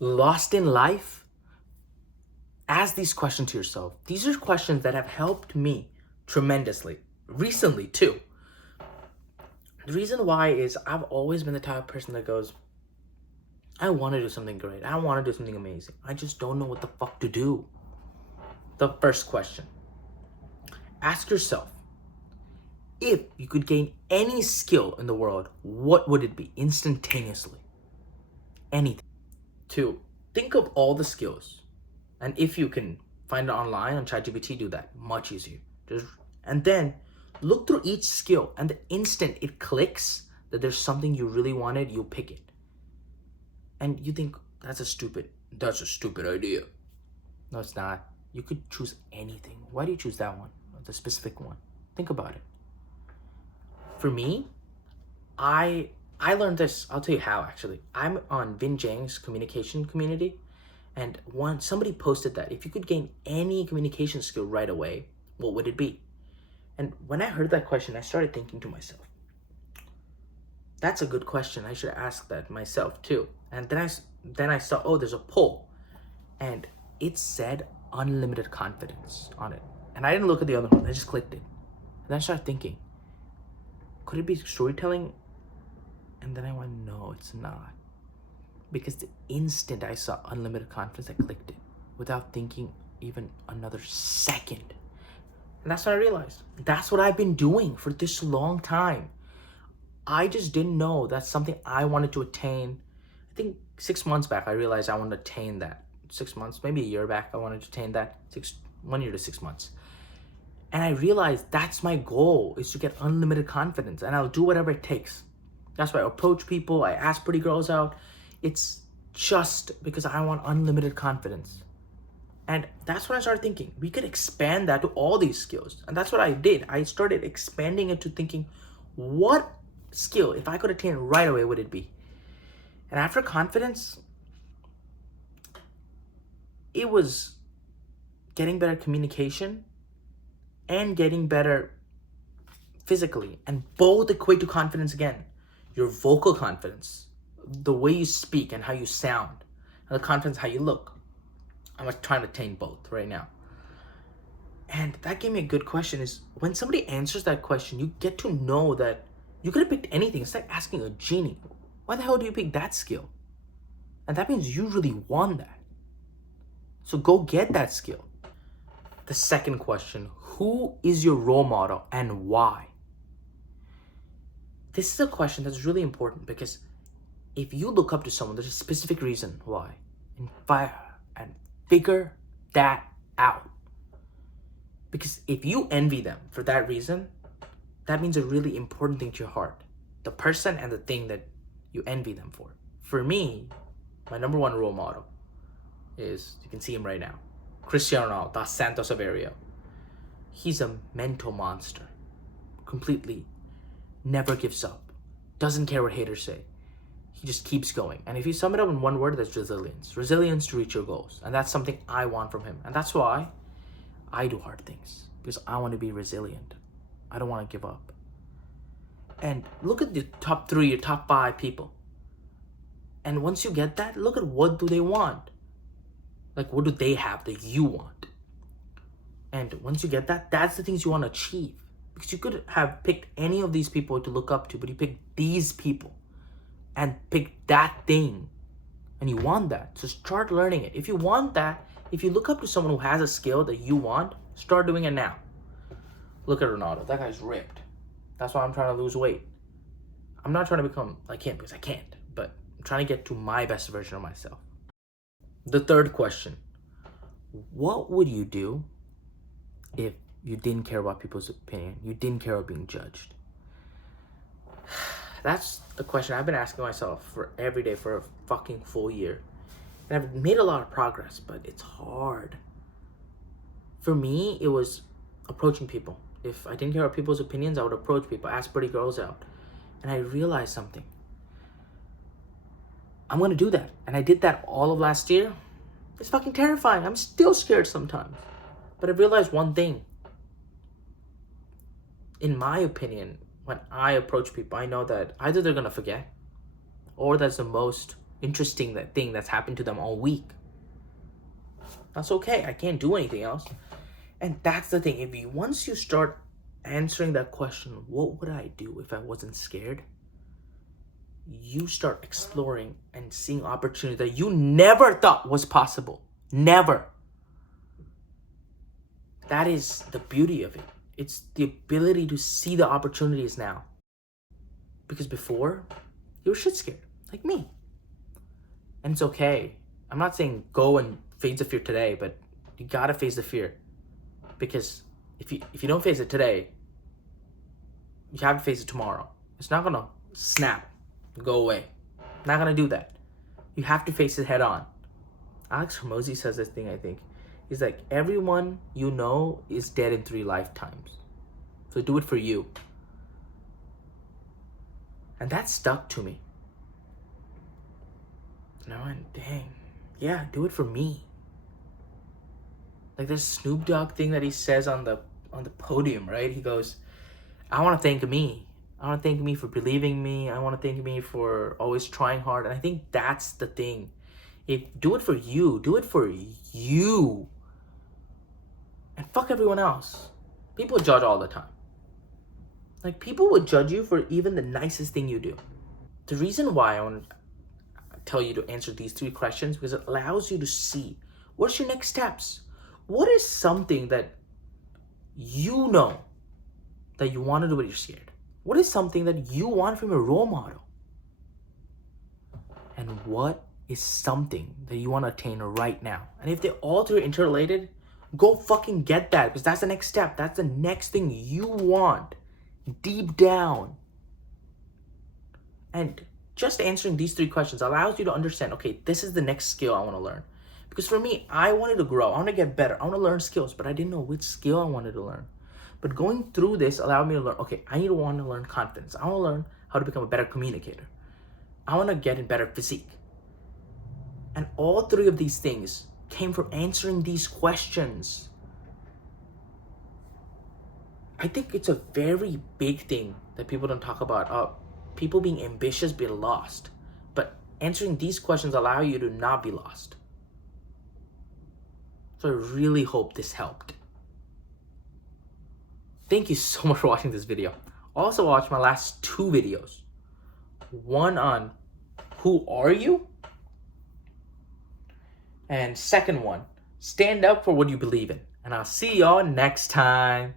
lost in life, ask these questions to yourself. These are questions that have helped me tremendously, recently too. The reason why is I've always been the type of person that goes, I want to do something great. I want to do something amazing. I just don't know what the fuck to do. The first question, ask yourself, if you could gain any skill in the world, what would it be instantaneously? Anything. Two, think of all the skills. And if you can find it online on ChatGPT, do that. Much easier. And then look through each skill, and the instant it clicks that there's something you really wanted, you pick it. And you think, that's a stupid idea. No, it's not. You could choose anything. Why do you choose that one? The specific one. Think about it. For me, I learned this. I'll tell you how, actually. I'm on Vin Jiang's communication community. And somebody posted that if you could gain any communication skill right away, what would it be? And when I heard that question, I started thinking to myself, that's a good question. I should ask that myself too. And then I saw, oh, there's a poll. And it said unlimited confidence on it. And I didn't look at the other one. I just clicked it. And then I started thinking, could it be storytelling? And then I went, no, it's not. Because the instant I saw unlimited confidence, I clicked it without thinking even another second. And that's what I realized. That's what I've been doing for this long time. I just didn't know that's something I wanted to attain. I think 6 months back, I realized I wanted to attain that. 6 months, maybe a year back, I wanted to attain that. 1 year to 6 months. And I realized that's my goal, is to get unlimited confidence. And I'll do whatever it takes. That's why I approach people. I ask pretty girls out. It's just because I want unlimited confidence. And that's when I started thinking, we could expand that to all these skills. And that's what I did. I started expanding it to thinking, what skill, if I could attain right away, would it be? And after confidence, it was getting better communication and getting better physically. And both equate to confidence again. Your vocal confidence, the way you speak and how you sound, and the confidence how you look. I'm trying to attain both right now. And that gave me a good question, is when somebody answers that question, you get to know that you could have picked anything. It's like asking a genie, why the hell do you pick that skill? And that means you really want that. So go get that skill. The second question, who is your role model and why? This is a question that's really important, because if you look up to someone, there's a specific reason why. And figure that out. Because if you envy them for that reason, that means a really important thing to your heart. The person and the thing that you envy them for. For me, my number one role model is, you can see him right now, Cristiano Ronaldo dos Santos Aveiro. He's a mental monster. Completely never gives up. Doesn't care what haters say. He just keeps going. And if you sum it up in one word, that's resilience. Resilience to reach your goals. And that's something I want from him. And that's why I do hard things. Because I want to be resilient. I don't want to give up. And look at the top 3 or top 5 people. And once you get that, look at what do they want. Like, what do they have that you want? And once you get that, that's the things you want to achieve. Because you could have picked any of these people to look up to, but you picked these people and picked that thing. And you want that. So start learning it. If you want that, if you look up to someone who has a skill that you want, start doing it now. Look at Ronaldo. That guy's ripped. That's why I'm trying to lose weight. I'm not trying to become like him, because I can't. But I'm trying to get to my best version of myself. The third question. What would you do if you didn't care about people's opinion? You didn't care about being judged? That's the question I've been asking myself for every day for a fucking full year. And I've made a lot of progress, but it's hard. For me, it was approaching people. If I didn't care about people's opinions, I would approach people, ask pretty girls out. And I realized something. I'm going to do that. And I did that all of last year. It's fucking terrifying. I'm still scared sometimes. But I realized one thing. In my opinion, when I approach people, I know that either they're going to forget, or that's the most interesting that thing that's happened to them all week. That's okay. I can't do anything else. And that's the thing. Once you start answering that question, what would I do if I wasn't scared? You start exploring and seeing opportunities that you never thought was possible. Never. That is the beauty of it. It's the ability to see the opportunities now. Because before, you were shit scared, like me. And it's okay. I'm not saying go and face the fear today, but you gotta face the fear. Because if you don't face it today, you have to face it tomorrow. It's not gonna snap, go away. Not gonna do that. You have to face it head on. Alex Hormozi says this thing, I think. He's like, everyone you know is dead in 3 lifetimes. So do it for you. And that stuck to me. And I went, dang, yeah, do it for me. Like this Snoop Dogg thing that he says on the podium, right? He goes, I want to thank me. I want to thank me for believing me. I want to thank me for always trying hard. And I think that's the thing. Do it for you. Do it for you. And fuck everyone else. People judge all the time. Like, people would judge you for even the nicest thing you do. The reason why I want to tell you to answer these 3 questions, because it allows you to see what's your next steps. What is something that you know that you want to do but you're scared? What is something that you want from your role model? And what is something that you want to attain right now? And if they all 3 are interrelated, go fucking get that, because that's the next step. That's the next thing you want deep down. And just answering these 3 questions allows you to understand, okay, this is the next skill I want to learn. Because for me, I wanted to grow. I want to get better. I want to learn skills, but I didn't know which skill I wanted to learn. But going through this allowed me to learn, okay, I want to learn confidence. I want to learn how to become a better communicator. I want to get in better physique. And all 3 of these things came from answering these questions. I think it's a very big thing that people don't talk about. People being ambitious, be lost. But answering these questions allow you to not be lost. So I really hope this helped. Thank you so much for watching this video. Also watch my last 2 videos. One on who are you? And second one, stand up for what you believe in. And I'll see y'all next time.